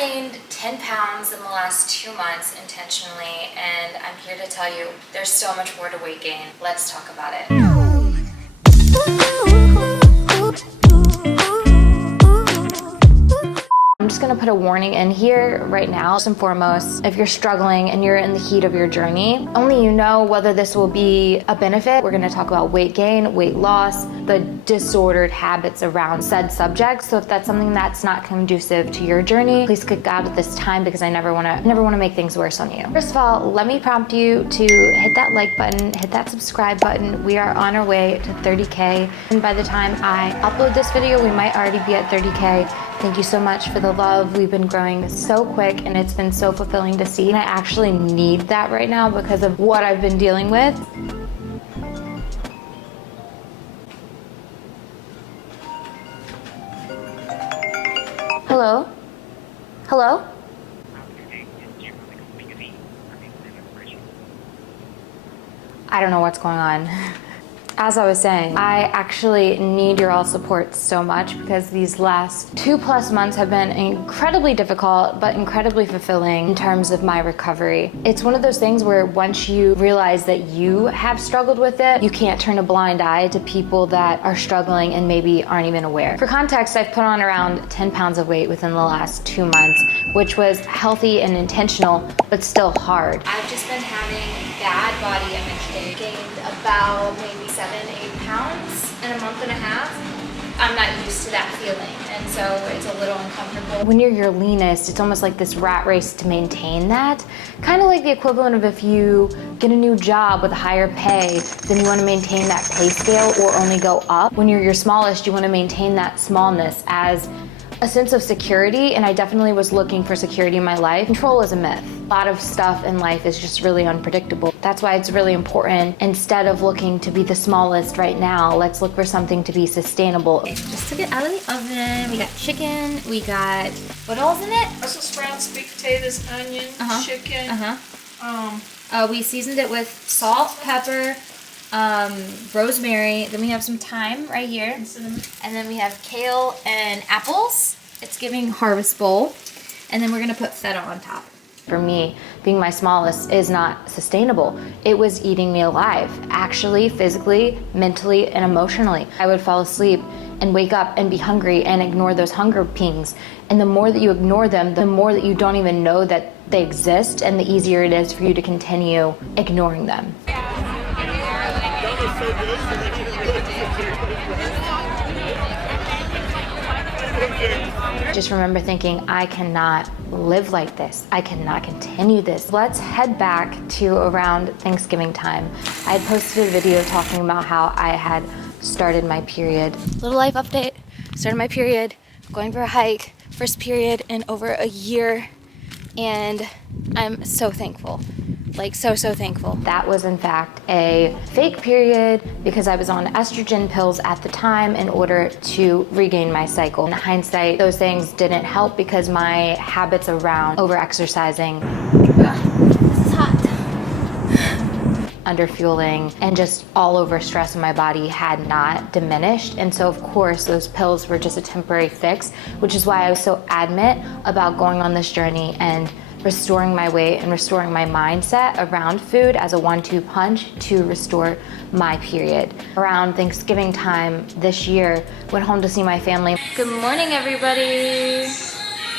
gained 10 pounds in the last 2 months intentionally, and I'm here to tell you there's so much more to weight gain. Let's talk about it. I'm just gonna put a warning in here right now. First and foremost, if you're struggling and you're in the heat of your journey, only you know whether this will be a benefit. We're gonna talk about weight gain, weight loss, the disordered habits around said subjects. So if that's something that's not conducive to your journey, please click out at this time because I never wanna make things worse on you. First of all, let me prompt you to hit that like button, hit that subscribe button. We are on our way to 30K. And by the time I upload this video, we might already be at 30K. Thank you so much for the love. We've been growing so quick and it's been so fulfilling to see. And I actually need that right now because of what I've been dealing with. Hello? Hello? I don't know what's going on. As I was saying, I actually need your all support so much because these last 2+ months have been incredibly difficult, but incredibly fulfilling in terms of my recovery. It's one of those things where once you realize that you have struggled with it, you can't turn a blind eye to people that are struggling and maybe aren't even aware. For context, I've put on around 10 pounds of weight within the last 2 months, which was healthy and intentional, but still hard. I've just been having bad body image. Gained about maybe 7-8 pounds in a month and a half. I'm not used to that feeling, and so it's a little uncomfortable. When you're your leanest, it's almost like this rat race to maintain that. Kind of like the equivalent of if you get a new job with a higher pay, then you want to maintain that pay scale or only go up. When you're your smallest, you want to maintain that smallness as a sense of security, and I definitely was looking for security in my life. Control is a myth. A lot of stuff in life is just really unpredictable. That's why it's really important, instead of looking to be the smallest right now, let's look for something to be sustainable. Okay, just took it out of the oven. We got chicken, we got, what else in it? Brussels sprouts, sweet potatoes, onion, chicken. We seasoned it with salt, pepper, rosemary, then we have some thyme right here, and then we have kale and apples. It's giving harvest bowl, and then we're gonna put feta on top. For me, being my smallest is not sustainable. It was eating me alive, actually, physically, mentally, and emotionally. I would fall asleep and wake up and be hungry and ignore those hunger pings. And the more that you ignore them, the more that you don't even know that they exist, and the easier it is for you to continue ignoring them. Just remember thinking, I cannot live like this. I cannot continue this. Let's head back to around Thanksgiving time. I had posted a video talking about how I had started my period. Little life update, started my period, going for a hike, first period in over a year, and I'm so thankful. Like so thankful. That was in fact a fake period because I was on estrogen pills at the time in order to regain my cycle. In hindsight, those things didn't help because my habits around over-exercising, this is hot, underfueling, and just all over stress in my body had not diminished. And so of course those pills were just a temporary fix, which is why I was so adamant about going on this journey and restoring my weight and restoring my mindset around food as a 1-2 punch to restore my period. Around Thanksgiving time this year, went home to see my family. Good morning, everybody.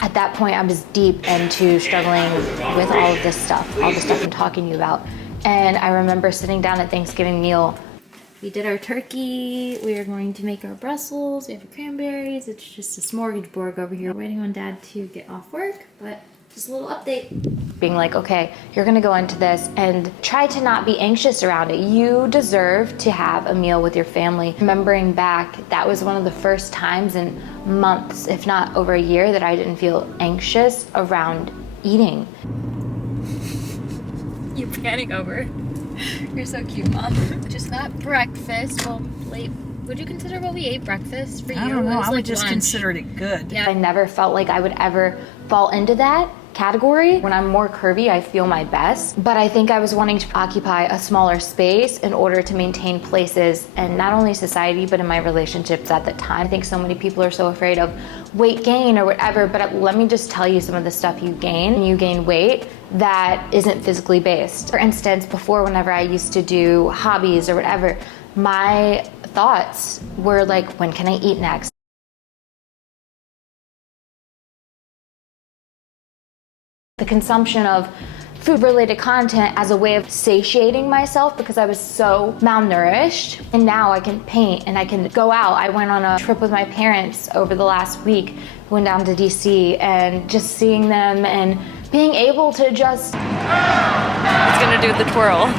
At that point, I was deep into struggling with all of this stuff, all the stuff I'm talking to you about. And I remember sitting down at Thanksgiving meal. We did our turkey. We are going to make our Brussels. We have cranberries. It's just a smorgasbord over here. Waiting on Dad to get off work, but just a little update. Being like, okay, you're gonna go into this and try to not be anxious around it. You deserve to have a meal with your family. Remembering back, that was one of the first times in months, if not over a year, that I didn't feel anxious around eating. You're panning over. You're so cute, Mom. Just got breakfast. Well, late. Would you consider what we ate breakfast for you? I don't know. I would just consider it good. Yeah. I never felt like I would ever fall into that category. When I'm more curvy, I feel my best, but I think I was wanting to occupy a smaller space in order to maintain places in not only society, but in my relationships at the time. I think so many people are so afraid of weight gain or whatever, but let me just tell you some of the stuff you gain when you gain weight that isn't physically based. For instance, before, whenever I used to do hobbies or whatever, my thoughts were like, when can I eat next? The consumption of food-related content as a way of satiating myself because I was so malnourished. And now I can paint and I can go out. I went on a trip with my parents over the last week, went down to DC, and just seeing them and being able to just... It's gonna do the twirl.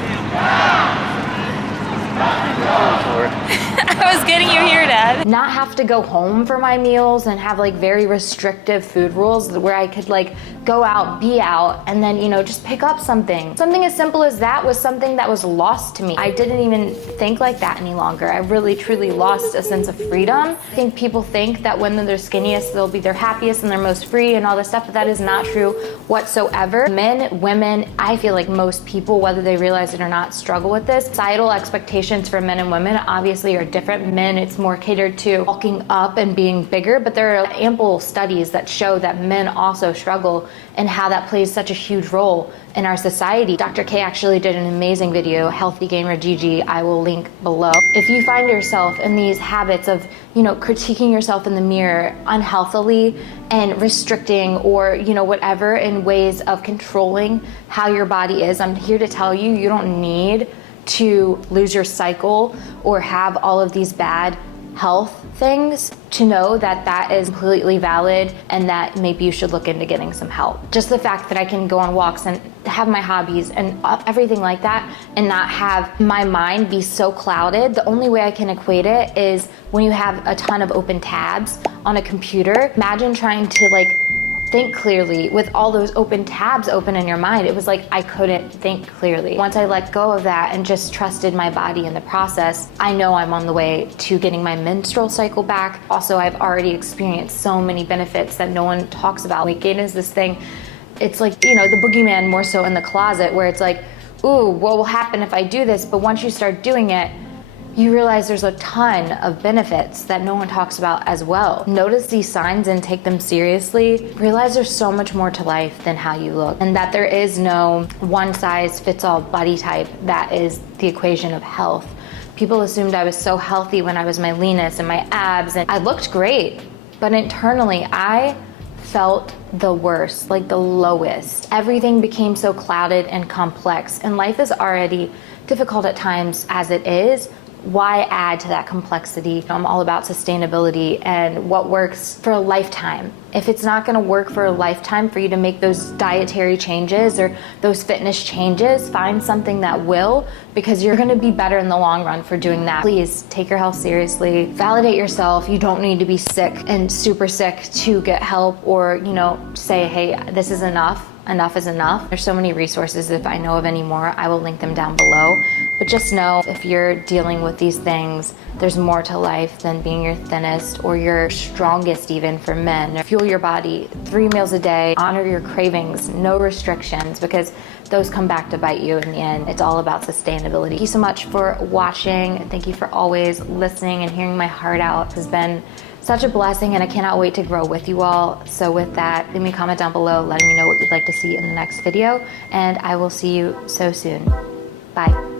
I was getting you here, Dad. Not have to go home for my meals and have like very restrictive food rules where I could like go out, be out, and then, you know, just pick up something. Something as simple as that was something that was lost to me. I didn't even think like that any longer. I really, truly lost a sense of freedom. I think people think that when they're skinniest, they'll be their happiest and their most free and all this stuff, but that is not true whatsoever. Men, women, I feel like most people, whether they realize it or not, struggle with this. Societal expectations for men and women obviously are different. Men, it's more catered to bulking up and being bigger, but there are ample studies that show that men also struggle and how that plays such a huge role in our society. Dr. K actually did an amazing video, Healthy Gamer Gigi, I will link below. If you find yourself in these habits of, you know, critiquing yourself in the mirror unhealthily and restricting or, you know, whatever in ways of controlling how your body is, I'm here to tell you, you don't need to lose your cycle or have all of these bad health things to know that that is completely valid and that maybe you should look into getting some help. Just the fact that I can go on walks and have my hobbies and everything like that and not have my mind be so clouded. The only way I can equate it is when you have a ton of open tabs on a computer. Imagine trying to like think clearly with all those open tabs open in your mind. It was like I couldn't think clearly. Once I let go of that and just trusted my body in the process, I know I'm on the way to getting my menstrual cycle back. Also, I've already experienced so many benefits that no one talks about. Weight gain is this thing, it's like, you know, the boogeyman more so in the closet where it's like, ooh, what will happen if I do this? But once you start doing it, you realize there's a ton of benefits that no one talks about as well. Notice these signs and take them seriously. Realize there's so much more to life than how you look, and that there is no one size fits all body type that is the equation of health. People assumed I was so healthy when I was my leanest and my abs, and I looked great, but internally I felt the worst, like the lowest. Everything became so clouded and complex, and life is already difficult at times as it is. Why add to that complexity? I'm all about sustainability and what works for a lifetime. If it's not gonna work for a lifetime for you to make those dietary changes or those fitness changes, find something that will, because you're gonna be better in the long run for doing that. Please take your health seriously, validate yourself. You don't need to be sick and super sick to get help or, you know, say, hey, this is enough. Enough is enough. There's so many resources. If I know of any more, I will link them down below. But just know if you're dealing with these things, there's more to life than being your thinnest or your strongest even for men. Fuel your body 3 meals a day, honor your cravings, no restrictions, because those come back to bite you in the end. It's all about sustainability. Thank you so much for watching. Thank you for always listening and hearing my heart out. It has been such a blessing and I cannot wait to grow with you all. So with that, leave me a comment down below letting me know what you'd like to see in the next video, and I will see you so soon. Bye.